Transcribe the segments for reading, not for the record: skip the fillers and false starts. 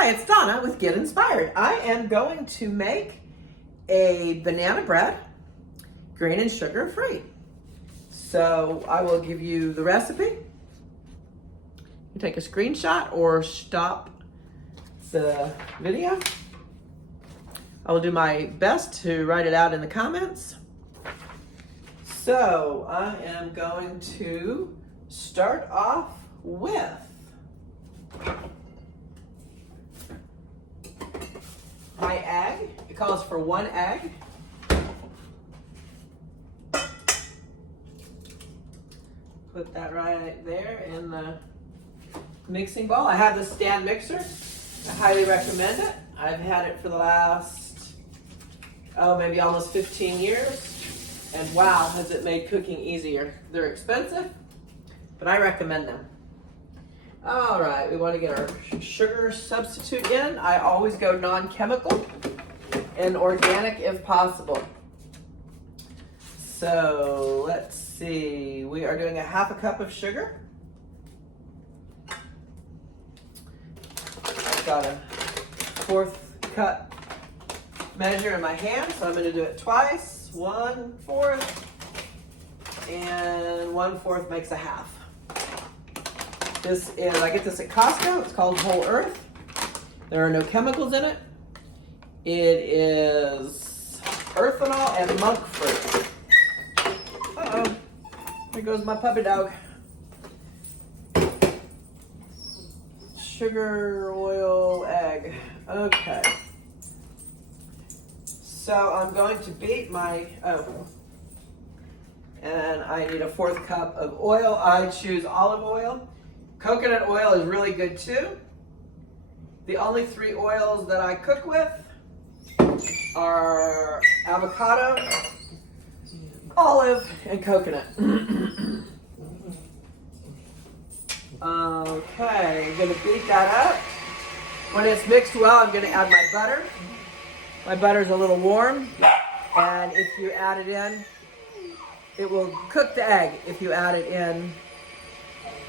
Hi, it's Donna with Get Inspired. I am going to make a banana bread, grain and sugar free. So I will give you the recipe. You take a screenshot or stop the video. I will do my best to write it out in the comments. So I am going to start off with my egg. It calls for 1 egg. Put that right there in the mixing bowl. I have the stand mixer. I highly recommend it. I've had it for the last, maybe almost 15 years. And wow, has it made cooking easier. They're expensive, but I recommend them. All right, we want to get our sugar substitute in. I always go non-chemical and organic if possible. So let's see, we are doing a 1/2 cup of sugar. I've got a 1/4 cup measure in my hand, so I'm going to do it twice. 1/4 and 1/4 makes a 1/2. This is, I get this at Costco. It's called Whole Earth. There are no chemicals in it. It is earthanol and monk fruit. Uh-oh, there goes my puppy dog. Sugar, oil, egg. Okay. So I'm going to beat my, and I need a 1/4 cup of oil. I choose olive oil. Coconut oil is really good too. The only 3 oils that I cook with are avocado, olive, and coconut. Okay, I'm gonna beat that up. When it's mixed well, I'm gonna add my butter. My butter's a little warm, and if you add it in, it will cook the egg if you add it in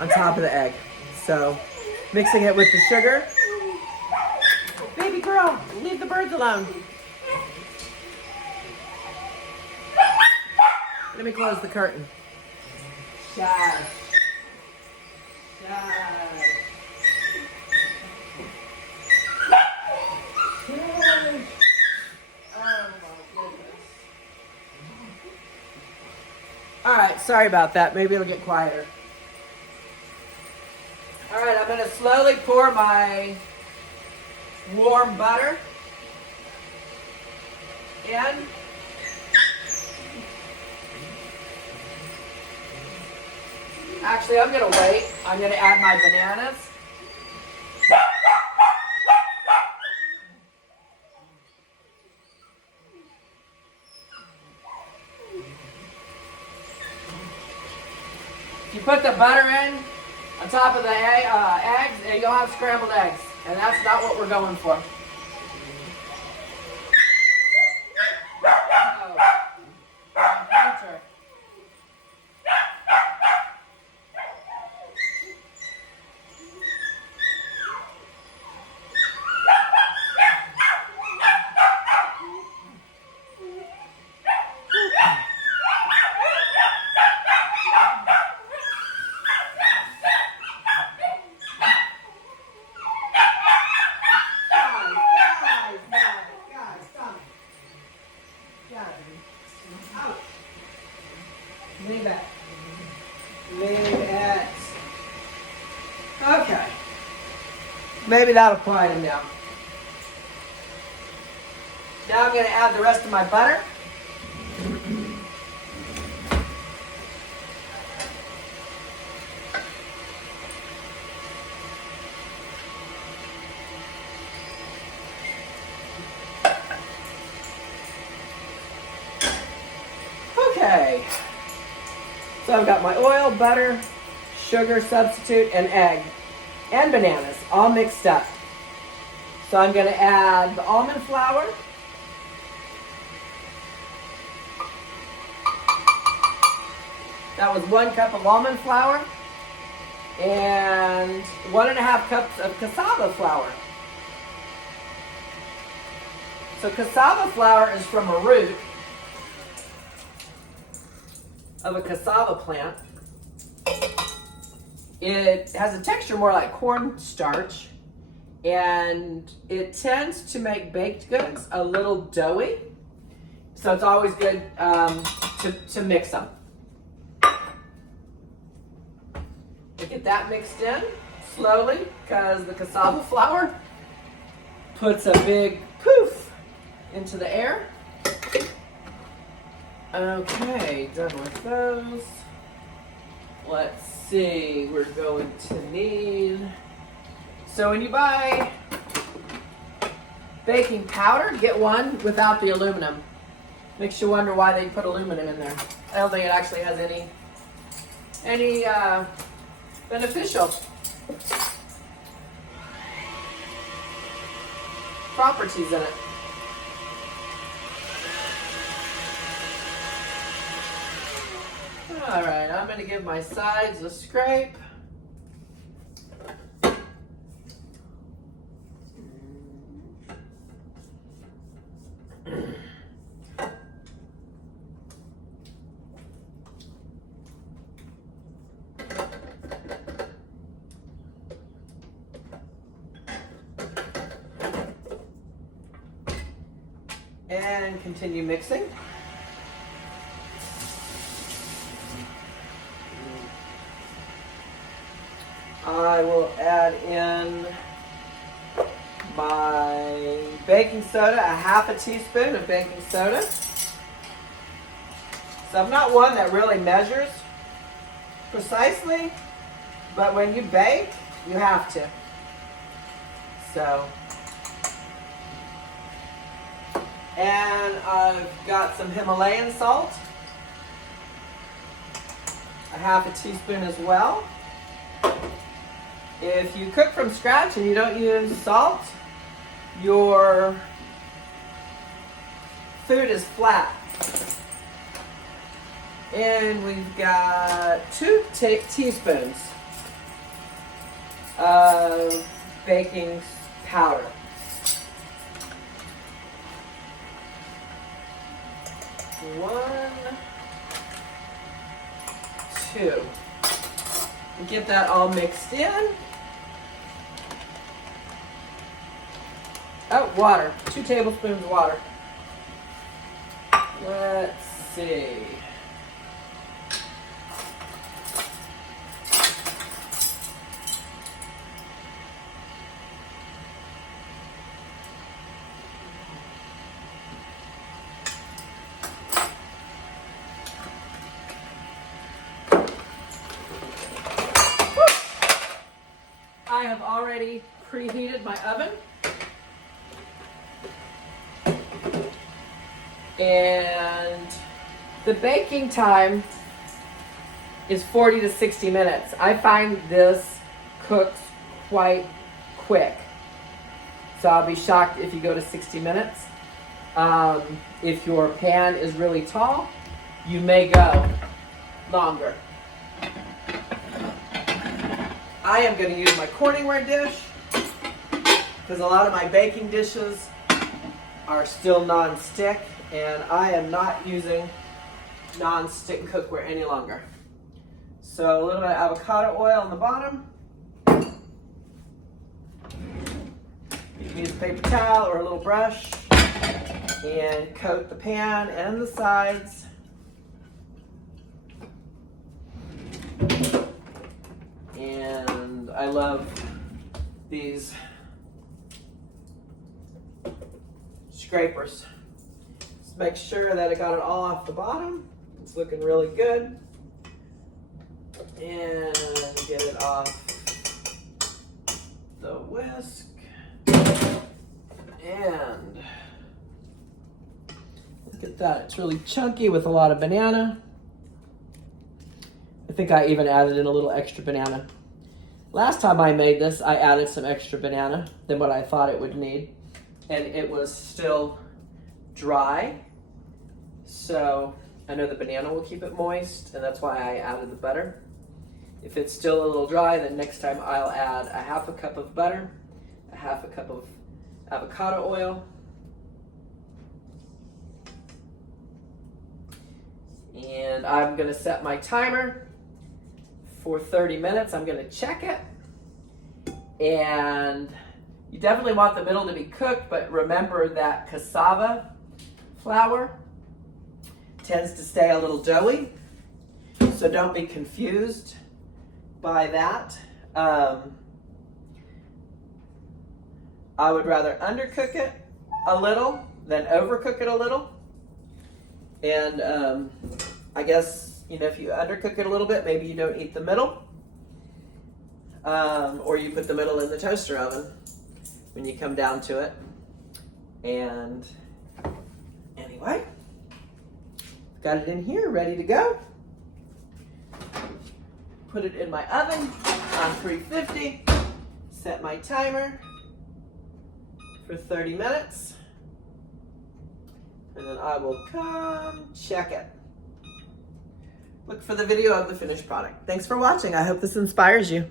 on top of the egg. So, mixing it with the sugar. Baby girl, leave the birds alone. Let me close the curtain. Shush. Shush. All right, sorry about that. Maybe it'll get quieter. All right, I'm going to slowly pour my warm butter in. Actually, I'm going to wait. I'm going to add my bananas. If you put the butter in on top of the eggs, you'll have scrambled eggs. And that's not what we're going for. Leave it. Leave it. Okay. Maybe that'll quiet him down. Now I'm going to add the rest of my butter. Okay. So I've got my oil, butter, sugar substitute, and egg, and bananas, all mixed up. So I'm going to add the almond flour. That was 1 cup of almond flour and 1.5 cups of cassava flour. So cassava flour is from a root of a cassava plant. It has a texture more like cornstarch, and it tends to make baked goods a little doughy. So it's always good to mix them. We get that mixed in slowly because the cassava flour puts a big poof into the air. Okay, done with those. Let's see, we're going to need, so when you buy baking powder, get one without the aluminum. Makes you wonder why they put aluminum in there. I don't think it actually has any beneficial properties in it. All right, I'm going to give my sides a scrape. And continue mixing. I will add in my baking soda, a half a teaspoon of baking soda. So I'm not one that really measures precisely, but when you bake, you have to. So, and I've got some Himalayan salt, a half a teaspoon as well. If you cook from scratch and you don't use salt, your food is flat. And we've got 2 teaspoons of baking powder. 1, 2. Get that all mixed in. Oh, water. 2 tablespoons of water. Let's see. I have already preheated my oven. And the baking time is 40 to 60 minutes. I find this cooks quite quick. So I'll be shocked if you go to 60 minutes. If your pan is really tall, you may go longer. I am going to use my Corningware dish because a lot of my baking dishes are still non-stick, and I am not using non-stick cookware any longer. So a little bit of avocado oil on the bottom. You can use a paper towel or a little brush and coat the pan and the sides. And I love these scrapers. Just make sure that I got it all off the bottom. It's looking really good. And get it off the whisk. And look at that, it's really chunky with a lot of banana. I think I even added in a little extra banana. Last time I made this, I added some extra banana than what I thought it would need. And it was still dry. So I know the banana will keep it moist, and that's why I added the butter. If it's still a little dry, then next time I'll add a half a cup of butter, a half a cup of avocado oil, And I'm gonna set my timer for 30 minutes. I'm gonna check it. And you definitely want the middle to be cooked, but remember that cassava flour tends to stay a little doughy. So don't be confused by that. I would rather undercook it a little than overcook it a little. And I guess, if you undercook it a little bit, maybe you don't eat the middle. Or you put the middle in the toaster oven when you come down to it. And anyway, got it in here, ready to go. Put it in my oven on 350. Set my timer for 30 minutes. And then I will come check it. Look for the video of the finished product. Thanks for watching. I hope this inspires you.